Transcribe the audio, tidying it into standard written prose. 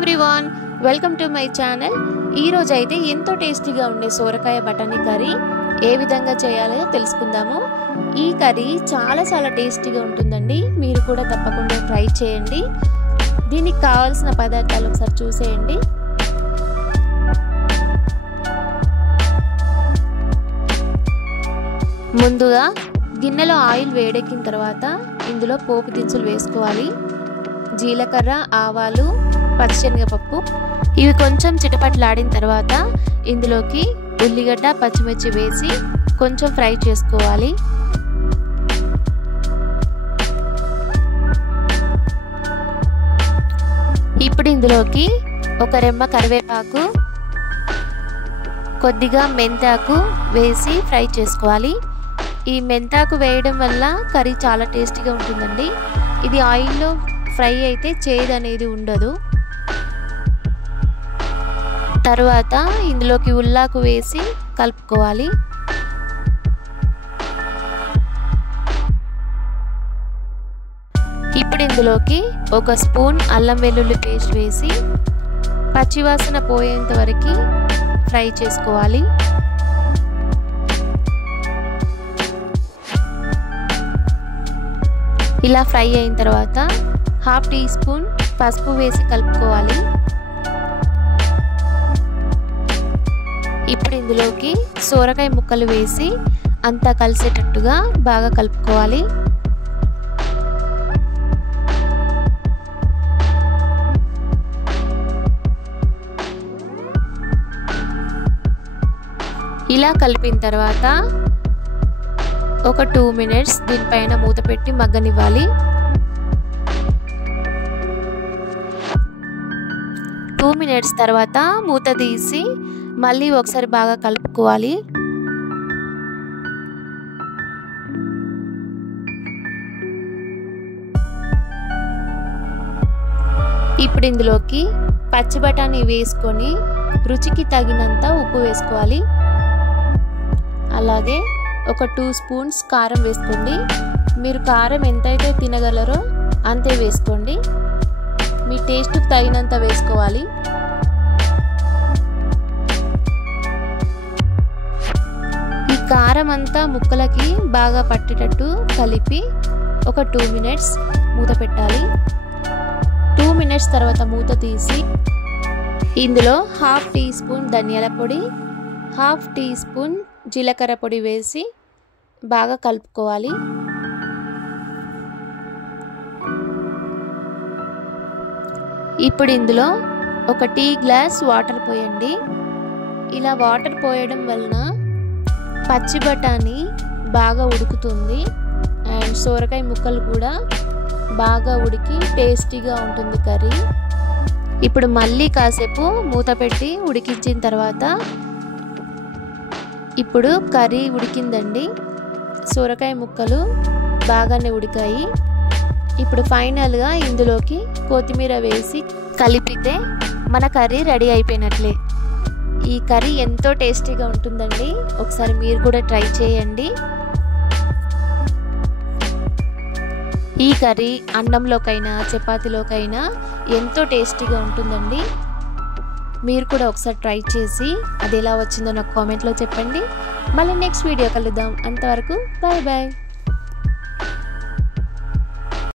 Everyone, welcome to my channel. ఈ రోజు అయితే ఎంతో టేస్టీగా ఉండే సోరకాయ బఠానీ కర్రీ ఏ విధంగా చేయాలో తెలుసుకుందాము. ఈ కర్రీ చాలా టేస్టీగా ఉంటుందండి. మీరు కూడా తప్పకుండా ట్రై చేయండి. దీనికి కావాల్సిన పదార్థాలు ఒకసారి చూసేయండి. ముందుగా గిన్నెలో ఆయిల్ వేడెక్కిన తర్వాత ఇందులో పోపు దినుసులు వేసుకోవాలి. జీలకర్ర, ఆవాలు, పచ్చిశనగపప్పు ఇవి కొంచెం చిటపట్లాడిన తర్వాత ఇందులోకి ఉల్లిగడ్డ, పచ్చిమిర్చి వేసి కొంచెం ఫ్రై చేసుకోవాలి. ఇప్పుడు ఇందులోకి ఒక రెమ్మ కరివేపాకు, కొద్దిగా మెంతాకు వేసి ఫ్రై చేసుకోవాలి. ఈ మెంతాకు వేయడం వల్ల కర్రీ చాలా టేస్టీగా ఉంటుందండి. ఇది ఆయిల్లో ఫ్రై అయితే చేదు అనేది ఉండదు. తర్వాత ఇందులోకి ఉల్లాకు వేసి కలుపుకోవాలి. ఇప్పుడు ఇందులోకి ఒక స్పూన్ అల్లం వెల్లుల్లి పేస్ట్ వేసి పచ్చివాసన పోయేంత వరకు ఫ్రై చేసుకోవాలి. ఇలా ఫ్రై అయిన తర్వాత హాఫ్ టీ స్పూన్ పసుపు వేసి కలుపుకోవాలి. ఇప్పుడు ఇందులోకి సోరకాయ ముక్కలు వేసి అంతా కలిసేటట్టుగా బాగా కలుపుకోవాలి. ఇలా కలిపిన తర్వాత ఒక 2 మినిట్స్ దీనిపైన మూత పెట్టి మగ్గనివ్వాలి. 2 మినిట్స్ తర్వాత మూత తీసి మళ్ళీ ఒకసారి బాగా కలుపుకోవాలి. ఇప్పుడు ఇందులోకి పచ్చి బఠానీ వేసుకొని రుచికి తగినంత ఉప్పు వేసుకోవాలి. అలాగే ఒక 2 స్పూన్స్ కారం వేసుకోండి. మీరు కారం ఎంతైతే తినగలరో అంతే వేసుకోండి. మీ టేస్ట్కి తగినంత వేసుకోవాలి. ఈ కారం అంతా ముక్కలకి బాగా పట్టేటట్టు కలిపి ఒక 2 మినిట్స్ మూత పెట్టాలి. 2 మినిట్స్ తర్వాత మూత తీసి ఇందులో హాఫ్ టీ స్పూన్ ధనియాల పొడి, హాఫ్ టీ స్పూన్ జీలకర్ర పొడి వేసి బాగా కలుపుకోవాలి. ఇప్పుడు ఇందులో ఒక టీ గ్లాస్ వాటర్ పోయండి. ఇలా వాటర్ పోయడం వలన పచ్చి బఠానీ బాగా ఉడుకుతుంది అండ్ సోరకాయ ముక్కలు కూడా బాగా ఉడికి టేస్టీగా ఉంటుంది కర్రీ. ఇప్పుడు మళ్ళీ కాసేపు మూత పెట్టి ఉడికించిన తర్వాత ఇప్పుడు కర్రీ ఉడికిందండి. సోరకాయ ముక్కలు బాగానే ఉడికాయి. ఇప్పుడు ఫైనల్గా ఇందులోకి కొత్తిమీర వేసి కలిపితే మన కర్రీ రెడీ అయిపోయినట్లే. ఈ కర్రీ ఎంతో టేస్టీగా ఉంటుందండి. ఒకసారి మీరు కూడా ట్రై చేయండి. ఈ కర్రీ అన్నంలోకైనా చపాతీలోకైనా ఎంతో టేస్టీగా ఉంటుందండి. మీరు కూడా ఒకసారి ట్రై చేసి అది ఎలా వచ్చిందో నాకు కామెంట్లో చెప్పండి. మళ్ళీ నెక్స్ట్ వీడియో కలుద్దాం. అంతవరకు బాయ్ బాయ్.